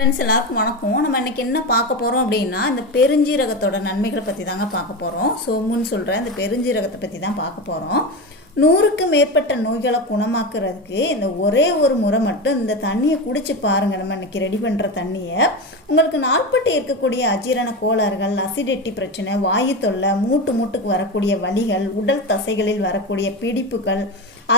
Friends எல்லாருக்கும் வணக்கம். நம்ம இன்னைக்கு என்ன பார்க்க போகிறோம் அப்படின்னா இந்த பெருஞ்சீரகத்தோட நன்மைகளை பற்றி தாங்க பார்க்க போகிறோம் சோமுன்னு சொல்கிறேன் இந்த பெருஞ்சீரகத்தை பற்றி தான் பார்க்க போகிறோம் நூறுக்கு மேற்பட்ட நோய்களை குணமாக்குறதுக்கு இந்த ஒரே ஒரு முறை மட்டும் இந்த தண்ணியை குடிச்சு பாருங்க. நம்ம இன்னைக்கு ரெடி பண்ணுற தண்ணியை. உங்களுக்கு நாள்பட்டு இருக்கக்கூடிய அஜீரண கோளாறுகள் அசிடிட்டி பிரச்சனை வாயு தொல்லை மூட்டு மூட்டுக்கு வரக்கூடிய வலிகள் உடல் தசைகளில் வரக்கூடிய பிடிப்புகள்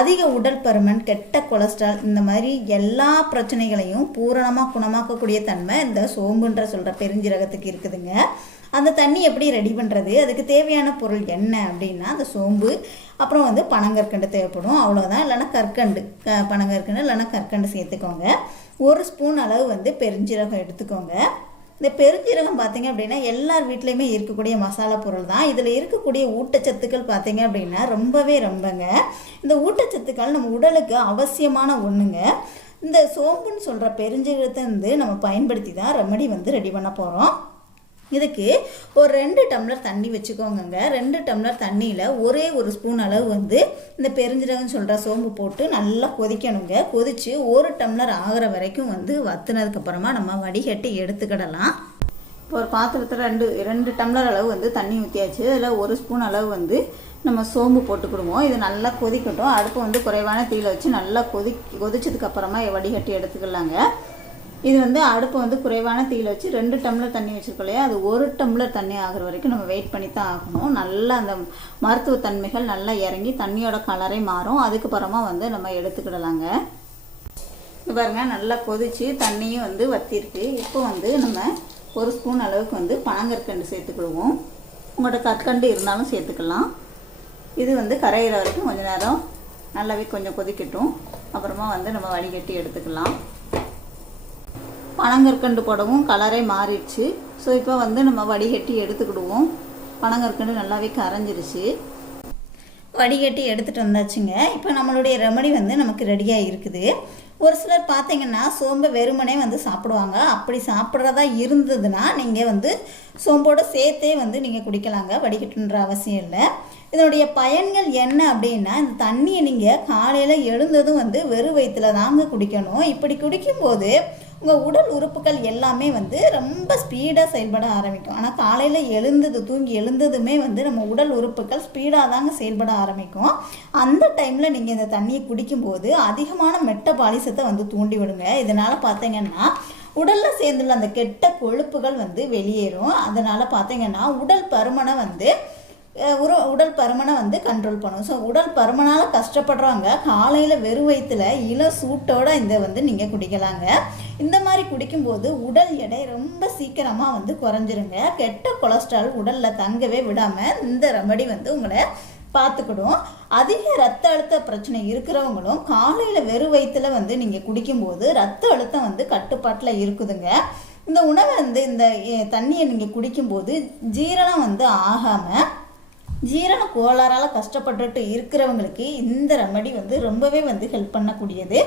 அதிக உடல் பருமன் கெட்ட கொலஸ்ட்ரால் இந்த மாதிரி எல்லா பிரச்சனைகளையும் பூரணமாக குணமாக்கக்கூடிய தன்மை இந்த சோம்புன்ற சொல்கிற பெருஞ்சீரகத்துக்கு இருக்குதுங்க. அந்த தண்ணி எப்படி ரெடி பண்ணுறது அதுக்கு தேவையான பொருள் என்ன அப்படின்னா அந்த சோம்பு அப்புறம் வந்து பனங்கற்கண்டு தேவைப்படும். அவ்வளோதான் இல்லைன்னா கற்கண்டு. க பனங்கற்கண்டு இல்லைன்னா கற்கண்டு சேர்த்துக்கோங்க. ஒரு ஸ்பூன் அளவு வந்து பெருஞ்சீரகம் எடுத்துக்கோங்க. இந்த பெருஞ்சீரகம் பார்த்தீங்க அப்படின்னா எல்லார் வீட்லேயுமே இருக்கக்கூடிய மசாலா பொருள் தான். இதில் இருக்கக்கூடிய ஊட்டச்சத்துக்கள் பார்த்தீங்க அப்படின்னா ரொம்பவே ரொம்பங்க. இந்த ஊட்டச்சத்துக்கள் நம்ம உடலுக்கு அவசியமான ஒன்றுங்க இந்த சோம்புன்னு சொல்கிற பெருஞ்சீரகத்தை வந்து நம்ம பயன்படுத்தி தான் ரெமடி வந்து ரெடி பண்ண போகிறோம் இதுக்கு ஒரு ரெண்டு டம்ளர் தண்ணி வச்சுக்கோங்கங்க. ரெண்டு டம்ளர் தண்ணியில் ஒரே ஒரு ஸ்பூன் அளவு வந்து இந்த பெருஞ்சீரகம் சொல்கிற சோம்பு போட்டு நல்லா கொதிக்கணுங்க. கொதித்து ஒரு டம்ளர் ஆகிற வரைக்கும் வந்து வத்துனதுக்கப்புறமா நம்ம வடிகட்டி எடுத்துக்கிடலாம். இப்போ ஒரு பாத்திரத்தில் ரெண்டு ரெண்டு டம்ளர் அளவு வந்து தண்ணி ஊற்றியாச்சு அதில் ஒரு ஸ்பூன் அளவு வந்து நம்ம சோம்பு போட்டுக்கிடுவோம். இது நல்லா கொதிக்கட்டும். அடுப்பு வந்து குறைவான தீயில வச்சு நல்லா கொதி கொதிச்சதுக்கப்புறமா வடிகட்டி எடுத்துக்கலாங்க. இது வந்து அடுப்பு வந்து குறைவான தீயில் வச்சு ரெண்டு டம்ளர் தண்ணி வச்சுருக்கோம் இல்லையா? அது ஒரு டம்ளர் தண்ணி ஆகுற வரைக்கும் நம்ம வெயிட் பண்ணி தான் ஆகணும். நல்லா அந்த மருத்துவ தன்மைகள் நல்லா இறங்கி தண்ணியோட கலரே மாறும். அதுக்கப்புறமா வந்து நம்ம எடுத்துக்கிடலாங்க. இப்போ பாருங்க நல்லா கொதிச்சு தண்ணியும் வந்து வத்திருக்கு. இப்போ வந்து நம்ம ஒரு ஸ்பூன் அளவுக்கு வந்து பனங்கற்கண்டு சேர்த்துக்கிடுவோம் உங்கள்கிட்ட கற்கண்டு இருந்தாலும் சேர்த்துக்கலாம். இது வந்து கரையிற வரைக்கும் கொஞ்சம் நேரம் நல்லாவே கொஞ்சம் கொதிக்கட்டும். அப்புறமா வந்து நம்ம வடிகட்டி எடுத்துக்கலாம். பனங்கற்கண்டு போடவும் கலரே மாறிடுச்சு. ஸோ இப்போ வந்து நம்ம வடிகட்டி எடுத்துக்கிடுவோம். பனங்கற்கண்டு நல்லாவே கரைஞ்சிருச்சு. வடிகட்டி எடுத்துகிட்டு வந்தாச்சுங்க. இப்போ நம்மளுடைய ரெமடி வந்து நமக்கு ரெடியாக இருக்குது. ஒரு சிலர் பார்த்தீங்கன்னா சோம்பை வெறுமனே வந்து சாப்பிடுவாங்க. அப்படி சாப்பிட்றதா இருந்ததுன்னா நீங்கள் வந்து சோம்போடு சேர்த்தே வந்து நீங்கள் குடிக்கலாங்க. வடிகட்டுன்ற அவசியம் இல்லை. இதனுடைய பயன்கள் என்ன அப்படின்னா இந்த தண்ணியை நீங்கள் காலையில் எழுந்ததும் வந்து வெறும் வயிற்றில் தாங்க குடிக்கணும். இப்படி குடிக்கும்போது உங்கள் உடல் உறுப்புகள் எல்லாமே வந்து ரொம்ப ஸ்பீடாக செயல்பட ஆரம்பிக்கும். ஆனால் காலையில் எழுந்தது தூங்கி எழுந்ததுமே வந்து நம்ம உடல் உறுப்புகள் ஸ்பீடாக தாங்க செயல்பட ஆரம்பிக்கும். அந்த டைமில் நீங்கள் இந்த தண்ணியை குடிக்கும்போது அதிகமான மெட்டபாலிசத்தை வந்து தூண்டி விடுங்க. இதனால் பார்த்தீங்கன்னா உடலில் சேர்ந்துள்ள அந்த கெட்ட கொழுப்புகள் வந்து வெளியேறும். அதனால் பார்த்தீங்கன்னா உடல் பருமனை வந்து உரு உடல் பருமனை வந்து கண்ட்ரோல் பண்ணும். ஸோ உடல் பருமனால் கஷ்டப்படுறவங்க காலையில் வெறும் வயிற்றுல இள சூட்டோட இந்த வந்து நீங்கள் குடிக்கலாங்க. இந்த மாதிரி குடிக்கும்போது உடல் எடை ரொம்ப சீக்கிரமாக வந்து குறைஞ்சிருங்க. கெட்ட கொலஸ்ட்ரால் உடலில் தங்கவே விடாமல் இந்த ரெமடி வந்து உங்களை பார்த்துக்கிடும். அதிக ரத்த அழுத்த பிரச்சனை இருக்கிறவங்களும் காலையில் வெறும் வயிற்றுல வந்து நீங்கள் குடிக்கும்போது ரத்த அழுத்தம் வந்து கட்டுப்பாட்டில் இருக்குதுங்க. இந்த உணவை வந்து இந்த தண்ணியை நீங்கள் குடிக்கும்போது ஜீரணம் வந்து ஆகாமல் ஜீரண கோளாறால் கஷ்டப்பட்டுட்டு இருக்கிறவங்களுக்கு இந்த ரெமடி வந்து ரொம்பவே வந்து ஹெல்ப் பண்ணக்கூடியது.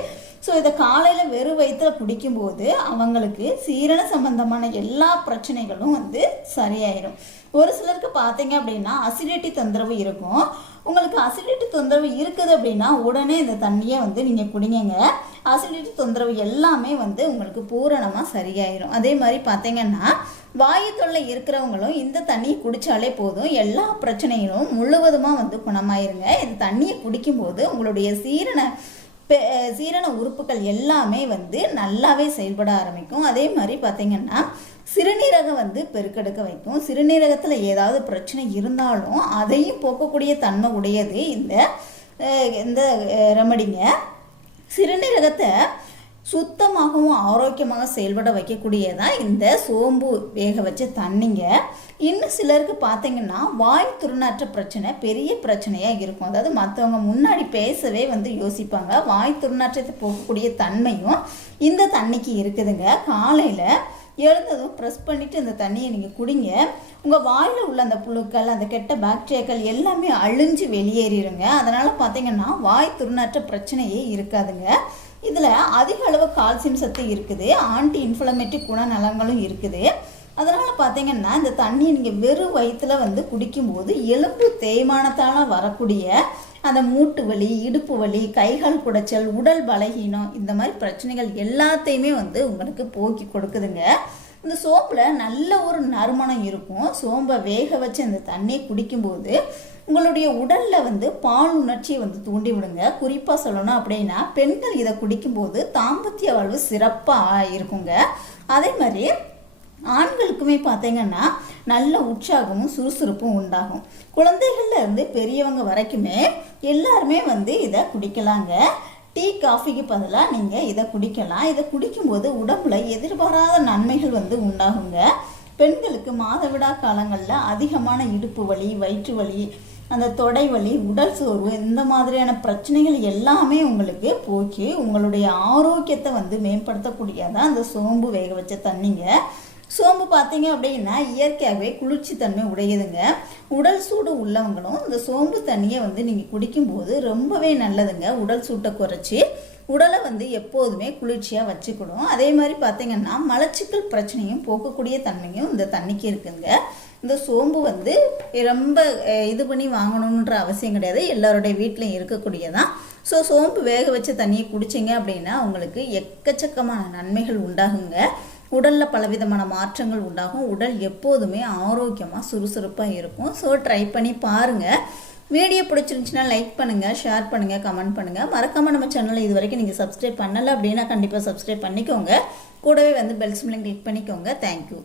ஸோ இதை காலையில் வெறும் வயிற்றில் குடிக்கும்போது அவங்களுக்கு சீரண சம்பந்தமான எல்லா பிரச்சனைகளும் வந்து சரியாயிடும் ஒரு சிலருக்கு பார்த்தீங்க அப்படின்னா அசிடிட்டி தொந்தரவு இருக்கும். உங்களுக்கு அசிடிட்டி தொந்தரவு இருக்குது அப்படின்னா உடனே இந்த தண்ணியை வந்து நீங்கள் குடிங்க அசிடிட்டி தொந்தரவு எல்லாமே வந்து உங்களுக்கு பூரணமாக சரியாயிரும். அதே மாதிரி பார்த்தீங்கன்னா வாயு தொல்லை இருக்கிறவங்களும் இந்த தண்ணியை குடித்தாலே போதும். எல்லா பிரச்சனைகளும் முழுவதுமாக வந்து குணமாயிருங்க. இந்த தண்ணியை குடிக்கும்போது உங்களுடைய சீரண சீரண உறுப்புகள் எல்லாமே வந்து நல்லாவே செயல்பட ஆரம்பிக்கும். அதே மாதிரி பார்த்திங்கன்னா சிறுநீரகம் வந்து பெருக்கெடுக்க வைக்கும். சிறுநீரகத்தில் ஏதாவது பிரச்சனை இருந்தாலும் அதையும் போக்கக்கூடிய தன்மை உடையது இந்த இந்த ரெமடிங்க. சிறுநீரகத்தை சுத்தமாகவும் ஆரோக்கியமாக செயல்பட வைக்கக்கூடியதான் இந்த சோம்பு வேக வச்ச தண்ணிங்க. இன்னும் சிலருக்கு பார்த்தீங்கன்னா வாய் துர்நாற்ற பிரச்சனை பெரிய பிரச்சனையாக இருக்கும். அதாவது மற்றவங்க முன்னாடி பேசவே வந்து யோசிப்பாங்க. வாய் துர்நாற்றத்தை போகக்கூடிய தன்மையும் இந்த தண்ணிக்கு இருக்குதுங்க. காலையில் எழுந்ததும் ப்ரெஸ் பண்ணிவிட்டு இந்த தண்ணியை நீங்கள் குடிங்க. உங்கள் வாயில் உள்ள அந்த புழுக்கள் அந்த கெட்ட பாக்டீரியாக்கள் எல்லாமே அழிஞ்சு வெளியேறிடுங்க அதனால் பார்த்தீங்கன்னா வாய் துர்நாற்ற பிரச்சனையே இருக்காதுங்க. இதில் அதிக அளவு கால்சியம் சத்து இருக்குது ஆன்டி இன்ஃப்ளமேட்டிக் குணநலங்களும் இருக்குது. அதனால் பார்த்தீங்கன்னா இந்த தண்ணியை நீங்கள் வெறும் வயிற்றுல வந்து குடிக்கும்போது எலும்பு தேய்மானத்தால் வரக்கூடிய அந்த மூட்டு வலி இடுப்பு வலி கைகால் குடைச்சல் உடல் பலகீனம் இந்த மாதிரி பிரச்சனைகள் எல்லாத்தையுமே வந்து உங்களுக்கு போக்கி கொடுக்குதுங்க. இந்த சோப்பில் நல்ல ஒரு நறுமணம் இருக்கும். சோம்பை வேக வச்சு அந்த தண்ணியை குடிக்கும்போது உங்களுடைய உடலில் வந்து பால் உணர்ச்சியை வந்து தூண்டி விடுங்க குறிப்பாக சொல்லணும் அப்படின்னா பெண்கள் இதை குடிக்கும்போது தாம்பத்திய வாழ்வு சிறப்பாக இருக்குங்க. அதே மாதிரி ஆண்களுக்குமே பார்த்தீங்கன்னா நல்ல உற்சாகமும் சுறுசுறுப்பும் உண்டாகும். குழந்தைகள்ல இருந்து பெரியவங்க வரைக்குமே எல்லாருமே வந்து இதை குடிக்கலாங்க. டீ காஃபிக்கு பதிலாக நீங்கள் இதை குடிக்கலாம். இதை குடிக்கும்போது உடம்புல எதிர்பாராத நன்மைகள் வந்து உண்டாகுங்க. பெண்களுக்கு மாதவிடா காலங்களில் அதிகமான இடுப்பு வலி வயிற்று வலி அந்த தொடைவலி உடல் சோர்வு இந்த மாதிரியான பிரச்சனைகள் எல்லாமே உங்களுக்கு போக்கி உங்களுடைய ஆரோக்கியத்தை வந்து மேம்படுத்தக்கூடியதான் அந்த சோம்பு வேக வச்ச தண்ணிங்க. சோம்பு பார்த்தீங்க அப்படின்னா இயற்கையாகவே குளிர்ச்சி தன்மை உடையதுங்க. உடல் சூடு உள்ளவங்களும் இந்த சோம்பு தண்ணியை வந்து நீங்கள் குடிக்கும்போது ரொம்பவே நல்லதுங்க. உடல் சூட்டை குறைச்சி உடலை வந்து எப்போதுமே குளிர்ச்சியாக வச்சுக்கணும். அதே மாதிரி பார்த்தீங்கன்னா மலச்சிக்கல் பிரச்சனையும் போக்கக்கூடிய தன்மையும் இந்த தண்ணிக்கு இருக்குங்க. இந்த சோம்பு வந்து ரொம்ப இது பண்ணி வாங்கணுன்ற அவசியம் கிடையாது. எல்லாருடைய வீட்லையும் இருக்கக்கூடியதான் ஸோ சோம்பு வேக வச்ச தண்ணியை குடிச்சிங்க அப்படின்னா உங்களுக்கு எக்கச்சக்கமான நன்மைகள் உண்டாகுங்க. உடலில் பலவிதமான மாற்றங்கள் உண்டாகும். உடல் எப்போதுமே ஆரோக்கியமாக சுறுசுறுப்பாக இருக்கும். ஸோ ட்ரை பண்ணி பாருங்கள் வீடியோ பிடிச்சிருந்துச்சுன்னா லைக் பண்ணுங்கள் ஷேர் பண்ணுங்கள் கமெண்ட் பண்ணுங்கள் மறக்காமல் நம்ம சேனலை இது வரைக்கும் நீங்கள் சப்ஸ்கிரைப் பண்ணலை அப்படின்னா கண்டிப்பாக சப்ஸ்கிரைப் பண்ணிக்கோங்க. கூடவே வந்து பெல் சிம்லையும் கிளிக் பண்ணிக்கோங்க. Thank you